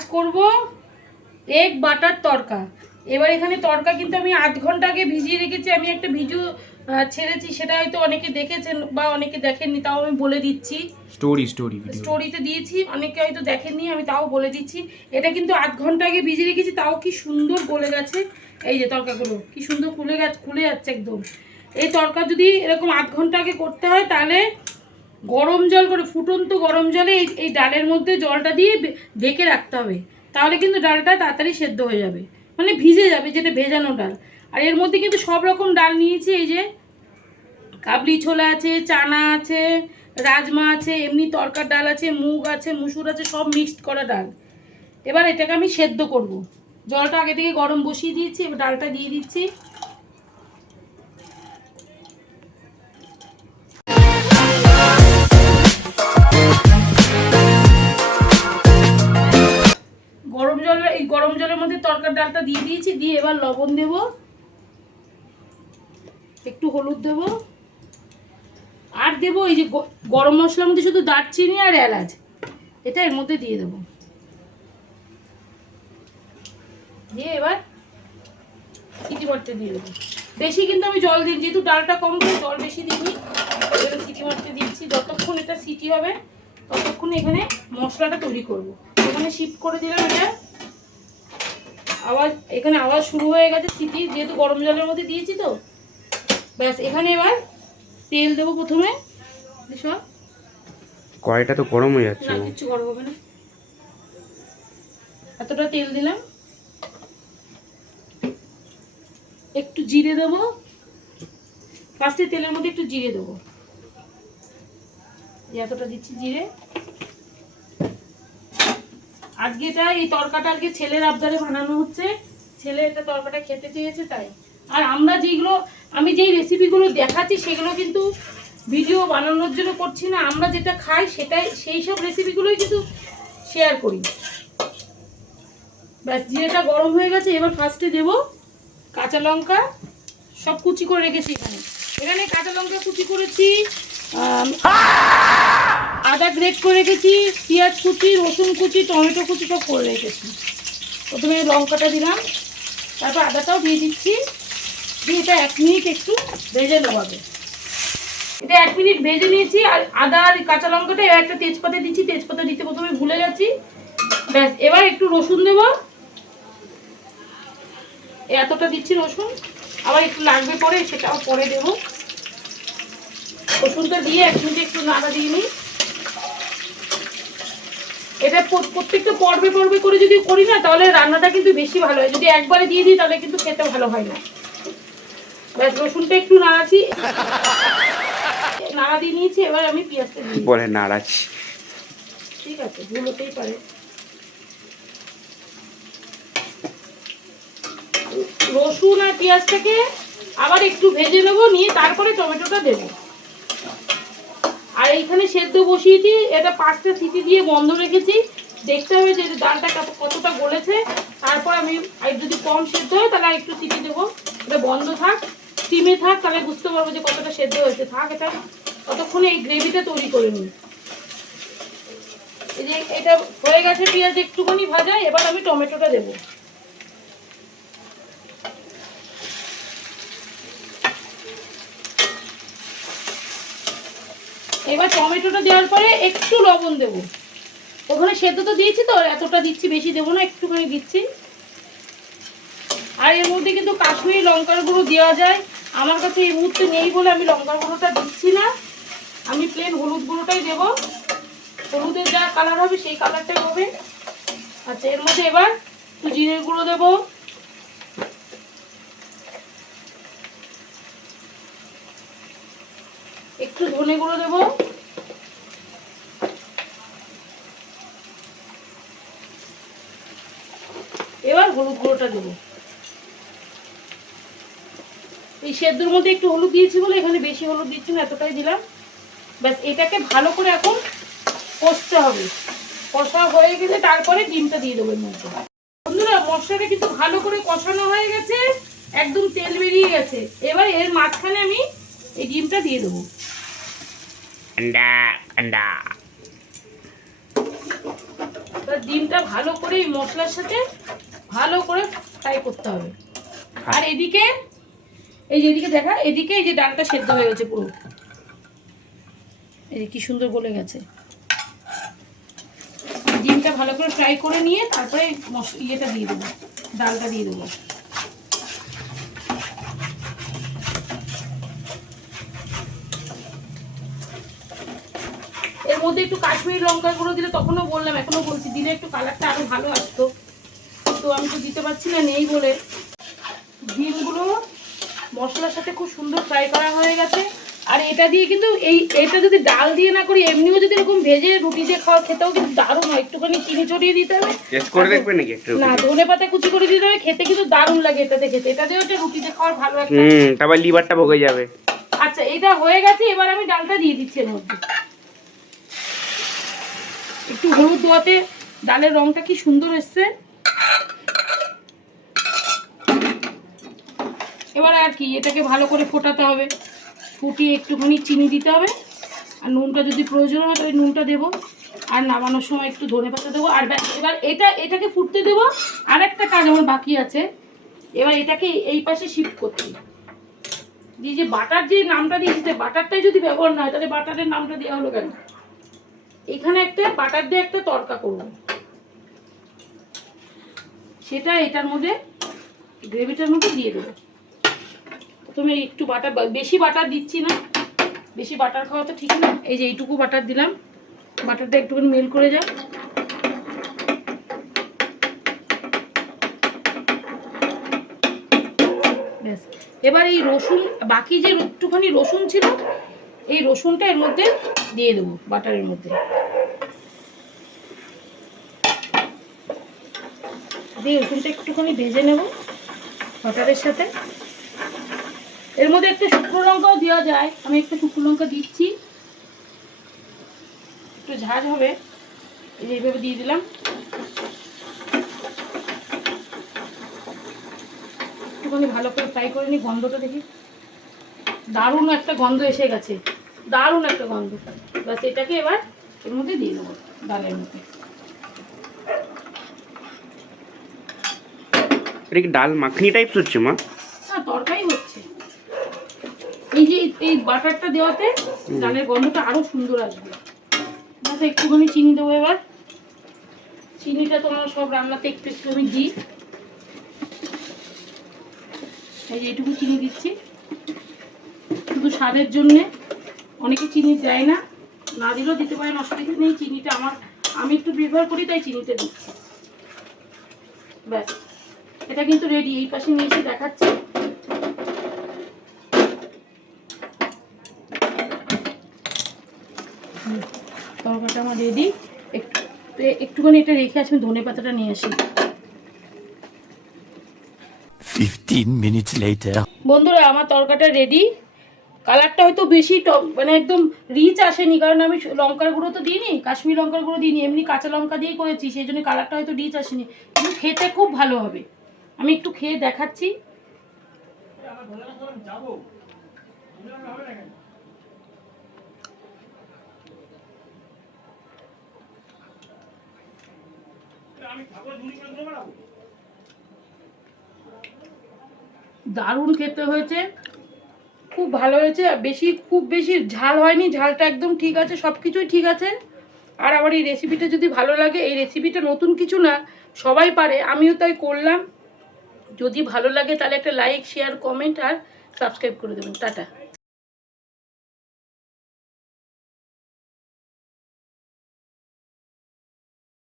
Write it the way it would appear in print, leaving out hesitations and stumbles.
আজ করব egg butter তড়কা। এবার এখানে তড়কা কিন্তু আমি আধ ঘন্টা আগে ভিজিয়ে রেখেছি। আমি একটা ভিডিও ছেড়েছি, সেটা হয়তো অনেকে দেখেছেন বা অনেকে দেখেননি, তাও আমি বলে দিচ্ছি। স্টোরিতে দিয়েছি, অনেকে হয়তো দেখেননি, আমি তাও বলে দিচ্ছি। এটা কিন্তু আধ ঘন্টা আগে ভিজিয়ে রেখেছি, তাও কি সুন্দর গলে গেছে। এই যে তড়কাগুলো কি সুন্দর খুলে যাচ্ছে একদম। এই তড়কা যদি এরকম আধ ঘন্টা আগে করতে হয়, তাহলে গরম জল করে, ফুটন্ত গরম জলে এই ডালের মধ্যে জলটা দিয়ে ঢেকে রাখতে হবে। তাহলে কিন্তু ডালটা তাড়াতাড়ি সেদ্ধ হয়ে যাবে, মানে ভিজে যাবে, যেটা ভেজানো ডাল। আর এর মধ্যে কিন্তু সব রকম ডাল নিয়েছি। এই যে কাবলি ছোলা আছে, চানা আছে, রাজমা আছে, এমনি তরকার ডাল আছে, মুগ আছে, মুসুর আছে, সব মিক্সড করা ডাল। এবার এটাকে আমি সেদ্ধ করব। জলটা আগে থেকে গরম বসিয়ে দিয়েছি, এবার ডালটা দিয়ে দিচ্ছি। গরম জলের মধ্যে তরকার ডালটা দিয়ে দিয়েছি, দিয়ে এবার লবণ দেব, একটু হলুদ দেব, আর দেব এই যে গরম মশলার মধ্যে শুধু দারচিনি আর এলাচ, এটা এর মধ্যে দিয়ে দেব। দিয়ে এবার সিটি মারতে দিয়ে দেবো। বেশি কিন্তু আমি জল দিই, যেহেতু ডালটা কম করে জল বেশি দিইনি। এবার সিটি মারতে দিচ্ছি। যতক্ষণ এটা সিটি হবে ততক্ষণ এখানে মশলাটা তৈরি করব। এখানে শিফট করে দিলাম এটা। এখানে আওয়াজ শুরু হয়ে গেছে সিটি, যেহেতু গরম জলের মধ্যে দিয়েছি তো। ব্যাস, এখানে এবার তেল দেবো প্রথমে। সব কড়াইটা তো গরম হয়ে যাচ্ছে। না, কিচ্ছু গরম হবে না। এতটা তেল দিলাম। একটু জিরে দেবো ফার্স্টে, তেলের মধ্যে একটু জিরে দেবো। এতটা দিচ্ছি জিরে। আজকে এই তরকাটা আজকে ছেলের আবদারে বানানো হচ্ছে। ছেলে এটা তরকাটা খেতে চেয়েছে তাই। আর আমি যেই রেসিপিগুলো দেখাচ্ছি সেগুলো কিন্তু ভিডিও বানানোর জন্য করছি না। আমরা যেটা খাই সেই সব রেসিপিগুলোই কিন্তু শেয়ার করি। ব্যাস, জিরেটা গরম হয়ে গেছে। এবার ফার্স্টে দেবো কাঁচা লঙ্কা, সব কুচি করে রেখেছি। এখানে কাঁচা লঙ্কা কুচি করেছি, আদা গ্রেট করে রেখেছি, পেঁয়াজ কুচি, রসুন কুচি, টমেটো কুচি সব করে রেখেছি। প্রথমে লঙ্কাটা দিলাম, তারপর আদাটাও দিয়ে দিচ্ছি। দিয়ে এটা 1 মিনিট একটু ভেজে নেওয়াবে। এটা 1 মিনিট ভেজে নিয়েছি। আর আদা আর কাঁচা লঙ্কাটা একটা তেজপাতা দিচ্ছি, তেজপাতা দিতে প্রথমে ভুলে গেছি। ব্যাস, এবার একটু রসুন দেবো, এতটা দিচ্ছি রসুন। আবার একটু লাগবে পরে, সেটাও পরে দেবো। রসুনটা দিয়ে 1 মিনিট একটু নাড়া দিয়ে নিই। এটা প্রত্যেকটা পর্বে পর্বে করে যদি করি না, তাহলে রান্নাটা কিন্তু বেশি ভালো হয়। যদি একবারে দিয়ে দিই তাহলে কিন্তু খেতে ভালো হয় না। ব্যাস, রসুনটা একটু নাড়া দিয়ে নিয়েছি। এবার আমি পেঁয়াজটা দিই। বলে নাড়াচ্ছি, ঠিক আছে, ভুল হতেই পারে। রসুন আর পেঁয়াজটাকে আবার একটু ভেজে নেবো, নিয়ে তারপরে টমেটোটা দেবো। আর এইখানে সেদ্ধ বসিয়েছি, এটা 5টা সিটি দিয়ে বন্ধ রেখেছি। দেখতে হবে যে ডালটা কতটা গলেছে। তারপর আমি যদি কম সেদ্ধ হয় তাহলে একটু সিটি দেবো। এটা বন্ধ থাক, স্টিমে থাক, তাহলে বুঝতে পারবো যে কতটা সেদ্ধ হয়েছে। থাক, এটা ততক্ষণে এই গ্রেভিটা তৈরি করে নিই। এই যে এটা হয়ে গেছে, পেঁয়াজ একটুখানি ভাজা। এবার আমি টমেটোটা দেবো। এবার টমেটোটা দেওয়ার পরে একটু লবণ দেবো। ওখানে সেদ্ধ তো দিয়েছি, তো এতটা দিচ্ছি, বেশি দেবো না, একটুখানি দিচ্ছি। আর এর মধ্যে কিন্তু কাশ্মীরি লঙ্কার গুঁড়ো দেওয়া যায়। আমার কাছে এই মুহূর্তে নেই বলে আমি লঙ্কার গুঁড়োটা দিচ্ছি না। আমি প্লেন হলুদ গুঁড়োটাই দেবো। হলুদের যা কালার হবে সেই কালারটাই হবে। আচ্ছা, এর মধ্যে এবার একটু জিরের গুঁড়ো দেবো, একটু ধনে গুঁড়ো দেবো, এবার হলুদ গুঁড়োটা দেবো। এই সেদ্ধর মধ্যে একটু হলুদ দিয়েছি বলে এখানে বেশি হলুদ দিচ্ছি না, এতটাই দিলাম। ব্যাস, এটাকে ভালো করে এখন কষতে হবে। কষা হয়ে গেলে তারপরে ডিমটা দিয়ে দেবো এর মধ্যে। বন্ধুরা, মশলাটা কিন্তু ভালো করে কষানো হয়ে গেছে, একদম তেল বেরিয়ে গেছে। এবার এর মাঝখানে আমি এই ডিমটা দিয়ে দেবো। এবার ডিমটা ভালো করে এই মশলার সাথে ভালো করে ফ্রাই করতে হবে। আর এদিকে এই যে এদিকে দেখা, এদিকে এই যে ডালটা সেদ্ধ হয়ে গেছে পুরো, এই যে কি সুন্দর গলে গেছে। ডিমটা ভালো করে ফ্রাই করে নিয়ে তারপরে ইয়েটা দিয়ে দেবো, ডালটা দিয়ে দেবো। এর মধ্যে একটু কাশ্মীরি লঙ্কার গুঁড়ো দিলে, তখনও বললাম এখনো বলছি, দিলে একটু কালারটা আরো ভালো আসতো, তো আমি তো দিতে পারছি না, নেই বলে। ডিমগুলো মশলার সাথে খুব সুন্দর ফ্রাই করা হয়ে গেছে। আর এটা দিয়ে কিন্তু এটা যদি ডাল দিয়ে না করি, এমনিও যদি এরকম ভেজে রুটি দিয়ে খাওয়া, খেতেও কিন্তু দারুণ হয়। একটুখানি চিনি ছড়িয়ে দিতে হবে, টেস্ট করে দেখবেন নাকি একটু? না, ধনেপাতা কুচি করে দিতে হবে, খেতে কিন্তু দারুণ লাগে এটাতে খেতে। এটা দিয়েও একটা রুটি দিয়ে খাওয়ার ভালো একটা। তারপর লিভারটা ভোগে যাবে। আচ্ছা, এটা হয়ে গেছে, এবার আমি ডালটা দিয়ে দিচ্ছি এর মধ্যে। একটু হলুদ দেওয়াতে ডালের রংটা কি সুন্দর এসছে। এবার আর কি, এটাকে ভালো করে ফোটাতে হবে, ফুটিয়ে একটুখানি চিনি দিতে হবে, আর নুনটা যদি প্রয়োজন হয় তাহলে নুনটা দেবো, আর নামানোর সময় একটু ধনেপাতা দেবো। আর এবার এটাকে ফুটতে দেবো। আর একটা কাজ আমার বাকি আছে, এবার এটাকে এই পাশে শিফট করতে। যে বাটার যে নামটা দিয়েছি, বাটারটাই যদি ব্যবহার না হয় তাহলে বাটারের নামটা দেওয়া হলো কেন? এখানে একটা বাটার দিয়ে একটা তড়কা করবো, সেটা এটার মধ্যে, গ্রেভিটার মধ্যে দিয়ে দেবো। প্রথমে একটু বাটার, বেশি বাটার দিচ্ছি না, বেশি বাটার খাওয়া তো ঠিক না। এই যে এইটুকু বাটার দিলাম, বাটারটা একটুখানি মেল করে যাও। ব্যাস, এবার এই রসুন, বাকি যে একটুখানি রসুন ছিল, এই রসুনটা এর মধ্যে দিয়ে দেবো, বাটারের মধ্যে দিয়ে রসুনটা একটুখানি ভেজে নেব বাটারের সাথে। এর মধ্যে একটা শুকনো লঙ্কাও দেওয়া যায়, আমি একটু শুকনো লঙ্কা দিচ্ছি, একটু ঝাঁঝ হবে, এইভাবে দিয়ে দিলাম। একটুখানি ভালো করে ফ্রাই করে নিই, গন্ধটা দেখি, দারুণ একটা গন্ধ এসে গেছে, দারুণ একটা গন্ধ। ব্যাস, এটাকে এবার এর মধ্যে দিয়ে দেবো, ডালের মধ্যে। এটা কি ডাল মাখনি টাইপস হচ্ছে মা? হ্যাঁ, তরকারি হচ্ছে। এই যে এই বাটারটা দেওয়াতে ডালের গন্ধটা আরো সুন্দর আসবে। ব্যাস, একটুখানি চিনি দেবো এবার। চিনিটা তোমার সব রান্নাতে একটু একটু আমি দিই, এই যে এইটুকু চিনি দিচ্ছি শুধু স্বাদের জন্যে। অনেকে চিনি দেয় না, না দিলেও দিতে পারেন, অসুবিধা নেই। চিনিটা আমি একটু ব্যবহার করি, তাই চিনিটা দিচ্ছি। ব্যাস, এটা কিন্তু রেডি। এই পাশে নিয়ে এসে দেখাচ্ছি। তরকারিটা আমার রেডি। একটুখানি এটা রেখে আসি, আমি ধনে পাতাটা নিয়ে আসি। 15 minutes later. বন্ধুরা, আমার তরকাটা রেডি। কালারটা হয়তো বেশি মানে একদম রিচ আসেনি, কারণ আমি লঙ্কার গুঁড়ো তো দিইনি, কাশ্মীর লঙ্কার গুঁড়ো দিইনি, এমনি কাঁচা লঙ্কা দিয়েই করেছি, সেই জন্য কালারটা হয়তো রিচ আসেনি, কিন্তু খেতে খুব ভালো হবে। আমি একটু খেয়ে দেখাচ্ছি। দারুণ খেতে হয়েছে, খুব ভালো হয়েছে। খুব বেশি ঝাল হয়নি, ঝালটা একদম ঠিক আছে, সব কিছুই ঠিক আছে। আর আমার এই রেসিপিটা যদি ভালো লাগে, এই রেসিপিটা নতুন কিছু না, সবাই পারে, আমিও তাই করলাম। যদি ভালো লাগে তাহলে একটা লাইক, শেয়ার, কমেন্ট আর সাবস্ক্রাইব করে দেবেন। টাটা।